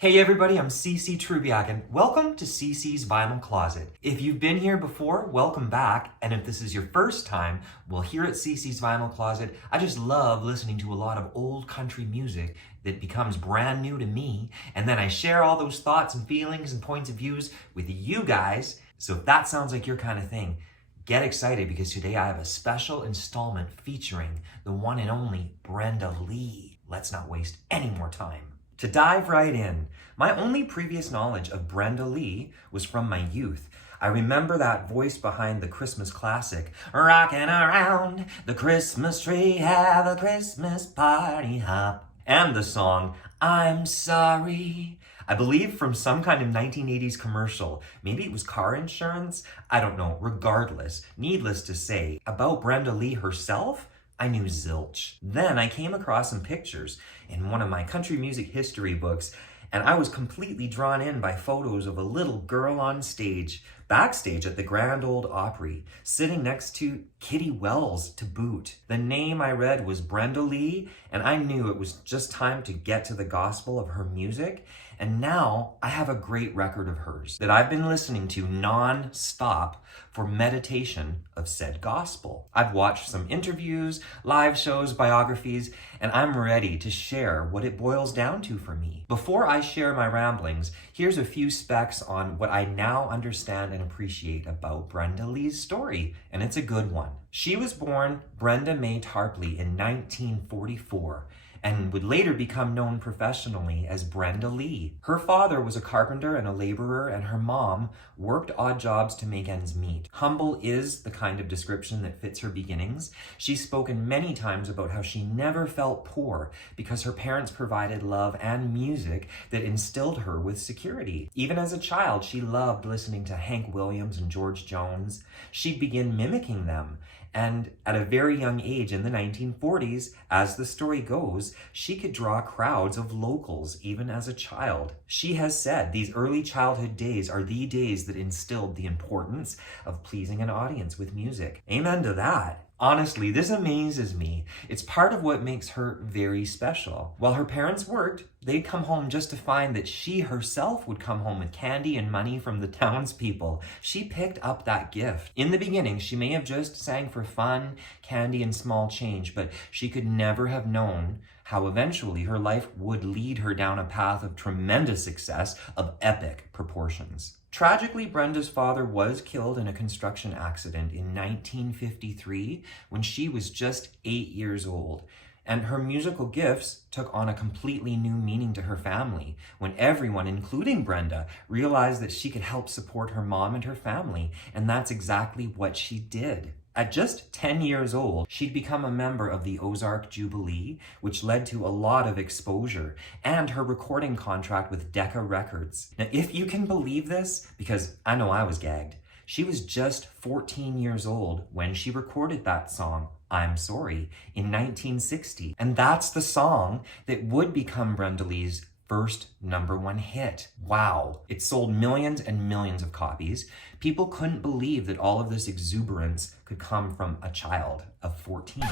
Hey everybody, I'm Trubiak and welcome to CC's Vinyl Closet. If you've been here before, welcome back. And if this is your first time, well, here at CC's Vinyl Closet, I just love listening to a lot of old country music that becomes brand new to me. And then I share all those thoughts and feelings and points of views with you guys. So if that sounds like your kind of thing, get excited because today I have a special installment featuring the one and only Brenda Lee. Let's not waste any more time. To dive right in, my only previous knowledge of Brenda Lee was from my youth. I remember that voice behind the Christmas classic, "Rockin' around the Christmas tree, have a Christmas party hop," and the song, "I'm Sorry," I believe from some kind of 1980s commercial. Maybe it was car insurance? I don't know. Regardless, needless to say, about Brenda Lee herself, I knew zilch. Then I came across some pictures in one of my country music history books, and I was completely drawn in by photos of a little girl on stage, backstage at the Grand Ole Opry, sitting next to Kitty Wells to boot. The name I read was Brenda Lee, and I knew it was just time to get to the gospel of her music. And now I have a great record of hers that I've been listening to non-stop for meditation of said gospel. I've watched some interviews, live shows, biographies, and I'm ready to share what it boils down to for me. Before I share my ramblings, here's a few specs on what I now understand and appreciate about Brenda Lee's story, and it's a good one. She was born Brenda Mae Tarpley in 1944, and would later become known professionally as Brenda Lee. Her father was a carpenter and a laborer, and her mom worked odd jobs to make ends meet. Humble is the kind of description that fits her beginnings. She's spoken many times about how she never felt poor because her parents provided love and music that instilled her with security. Even as a child, she loved listening to Hank Williams and George Jones. She'd begin mimicking them. And at a very young age in the 1940s, as the story goes, she could draw crowds of locals even as a child. She has said these early childhood days are the days that instilled the importance of pleasing an audience with music. Amen to that. Honestly, this amazes me. It's part of what makes her very special. While her parents worked, they'd come home just to find that she herself would come home with candy and money from the townspeople. She picked up that gift. In the beginning, she may have just sang for fun, candy, and small change, but she could never have known how eventually her life would lead her down a path of tremendous success of epic proportions. Tragically, Brenda's father was killed in a construction accident in 1953 when she was just 8 years old. And her musical gifts took on a completely new meaning to her family when everyone, including Brenda, realized that she could help support her mom and her family. And that's exactly what she did. At just 10 years old, she'd become a member of the Ozark Jubilee, which led to a lot of exposure, and her recording contract with Decca Records. Now, if you can believe this, because I know I was gagged, she was just 14 years old when she recorded that song, "I'm Sorry," in 1960. And that's the song that would become Brenda Lee's first #1 hit. Wow. It sold millions and millions of copies. People couldn't believe that all of this exuberance could come from a child of 14.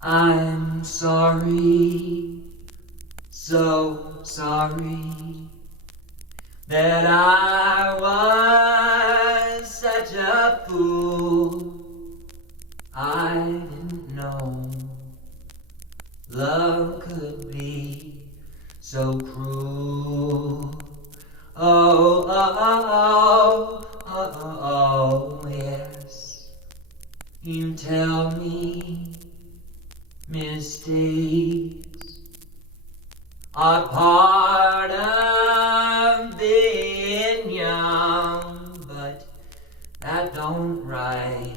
I'm sorry, so sorry, that I was such a fool. I didn't know love could be so cruel. Oh, oh, oh, oh, oh, yes. You tell me mistakes are part of being young, but that don't right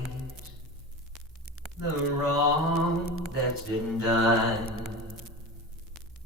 the wrong that's been done.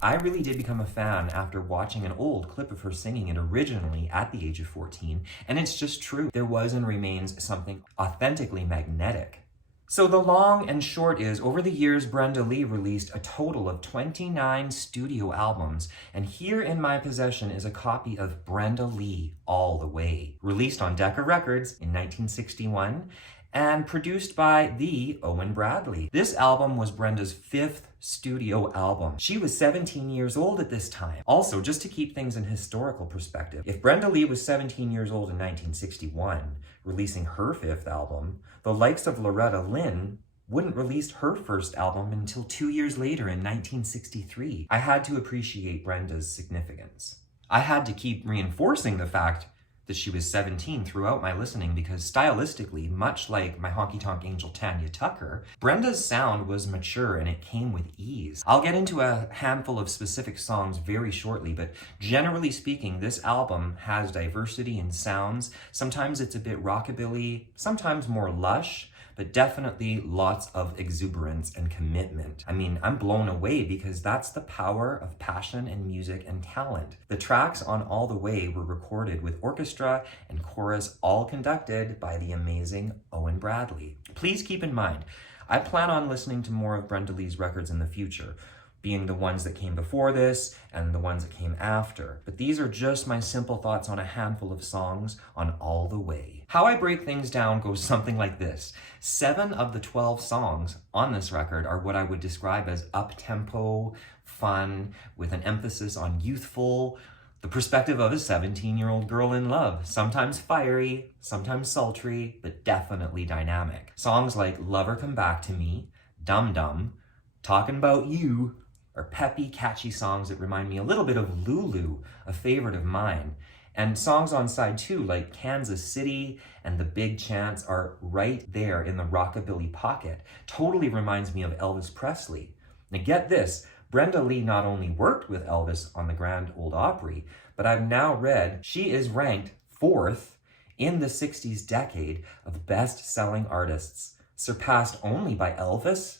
I really did become a fan after watching an old clip of her singing it originally at the age of 14, and it's just true. There was and remains something authentically magnetic. So the long and short is, over the years, Brenda Lee released a total of 29 studio albums, and here in my possession is a copy of Brenda Lee All the Way, released on Decca Records in 1961, and produced by the Owen Bradley. This album was Brenda's 5th studio album. She was 17 years old at this time. Also, just to keep things in historical perspective, if Brenda Lee was 17 years old in 1961, releasing her fifth album, the likes of Loretta Lynn wouldn't release her first album until 2 years later in 1963. I had to appreciate Brenda's significance. I had to keep reinforcing the fact that she was 17 throughout my listening because stylistically, much like my honky-tonk angel Tanya Tucker, Brenda's sound was mature and it came with ease. I'll get into a handful of specific songs very shortly, but generally speaking, this album has diversity in sounds. Sometimes it's a bit rockabilly, sometimes more lush, but definitely lots of exuberance and commitment. I mean, I'm blown away because that's the power of passion and music and talent. The tracks on All the Way were recorded with orchestra and chorus, all conducted by the amazing Owen Bradley. Please keep in mind, I plan on listening to more of Brenda Lee's records in the future, being the ones that came before this and the ones that came after. But these are just my simple thoughts on a handful of songs on All the Way. How I break things down goes something like this. 7 of the 12 songs on this record are what I would describe as up-tempo, fun, with an emphasis on youthful, the perspective of a 17-year-old girl in love. Sometimes fiery, sometimes sultry, but definitely dynamic. Songs like Lover Come Back to Me, Dum Dum, Talkin' About You, are peppy, catchy songs that remind me a little bit of Lulu, a favorite of mine. And songs on side 2 like Kansas City and The Big Chance are right there in the rockabilly pocket. Totally reminds me of Elvis Presley. Now get this, Brenda Lee not only worked with Elvis on the Grand Ole Opry, but I've now read she is ranked 4th in the 60s decade of best-selling artists, surpassed only by Elvis,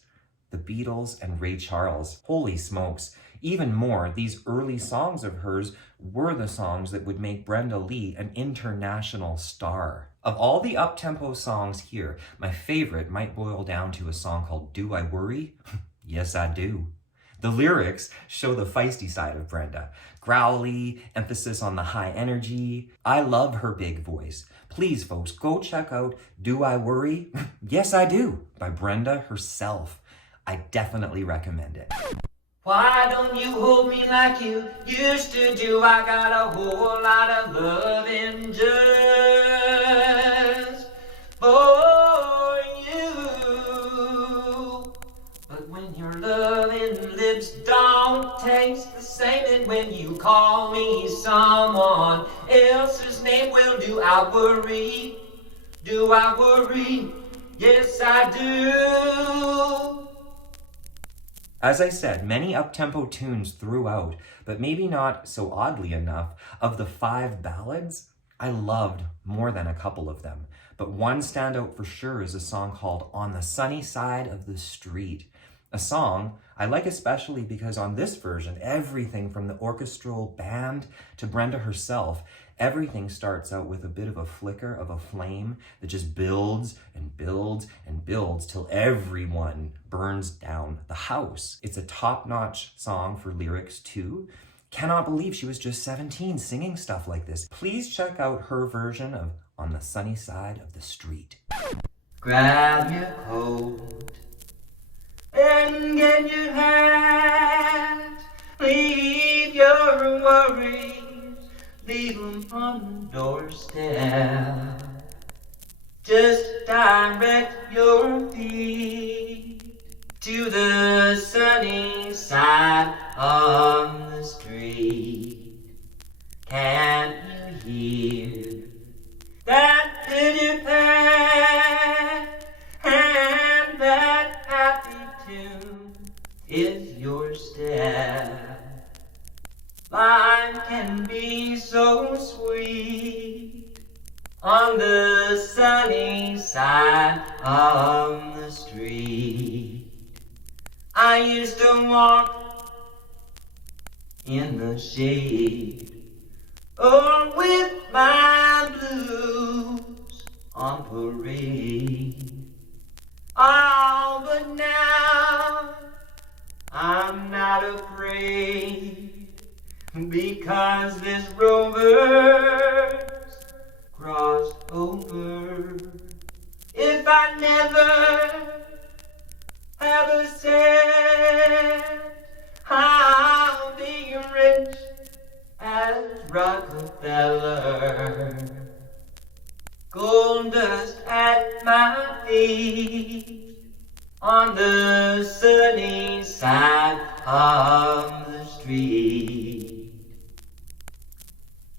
the Beatles, and Ray Charles. Holy smokes. Even more, these early songs of hers were the songs that would make Brenda Lee an international star. Of all the up-tempo songs here, my favorite might boil down to a song called Do I Worry? Yes, I do. The lyrics show the feisty side of Brenda. Growly, emphasis on the high energy. I love her big voice. Please, folks, go check out Do I Worry? Yes, I do, by Brenda herself. I definitely recommend it. Why don't you hold me like you used to do? I got a whole lot of loving just for you. But when your loving lips don't taste the same, and when you call me someone else's name, well, do I worry? Do I worry? Yes, I do. As I said, many up-tempo tunes throughout, but maybe not so oddly enough, of the 5 ballads, I loved more than a couple of them. But one standout for sure is a song called On the Sunny Side of the Street. A song I like especially because on this version, everything from the orchestral band to Brenda herself, everything starts out with a bit of a flicker of a flame that just builds and builds and builds till everyone burns down the house. It's a top-notch song for lyrics too. Cannot believe she was just 17 singing stuff like this. Please check out her version of On the Sunny Side of the Street. Grab your coat and get your hat. Leave your worries, leave them on the doorstep. Just direct your feet to the sunny side of the street. Can't you hear that pitter-pat and that happy tune is your step? Life can be so sweet on the sunny side of the street. I used to walk in the shade, oh, with my blues on parade. Oh, but now I'm not afraid, because this rover's crossed over. If I never ever said I'll be rich as Rockefeller. Gold dust at my feet on the sunny side of the street.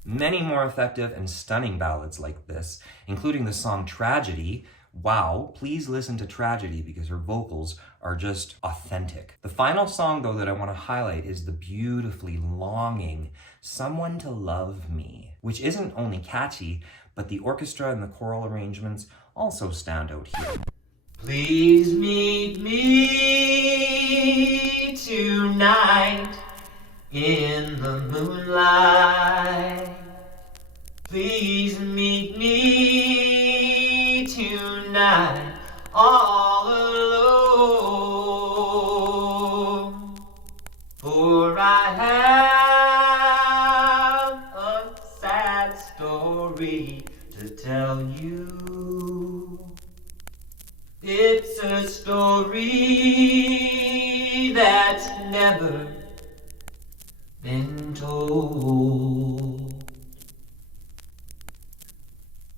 Many more effective and stunning ballads like this, including the song Tragedy. Wow, please listen to Tragedy because her vocals are just authentic. The final song, though, that I want to highlight is the beautifully longing Someone to Love Me, which isn't only catchy, but the orchestra and the choral arrangements also stand out here. Please meet me tonight in the moonlight. Please meet me tonight all alone. For I have a sad story to tell you. It's a story that's never been told.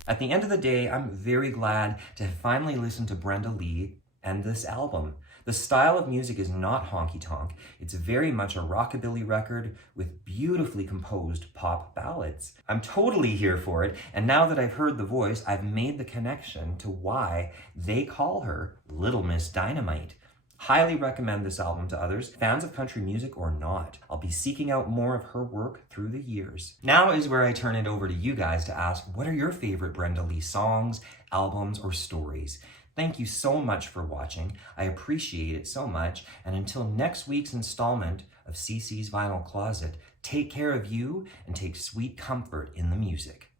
At the end of the day, I'm very glad to finally listen to Brenda Lee and this album. The style of music is not honky-tonk. It's very much a rockabilly record with beautifully composed pop ballads. I'm totally here for it, and now that I've heard the voice, I've made the connection to why they call her Little Miss Dynamite. Highly recommend this album to others, fans of country music or not. I'll be seeking out more of her work through the years. Now is where I turn it over to you guys to ask, what are your favorite Brenda Lee songs, albums, or stories? Thank you so much for watching. I appreciate it so much. And until next week's installment of CC's Vinyl Closet, take care of you and take sweet comfort in the music.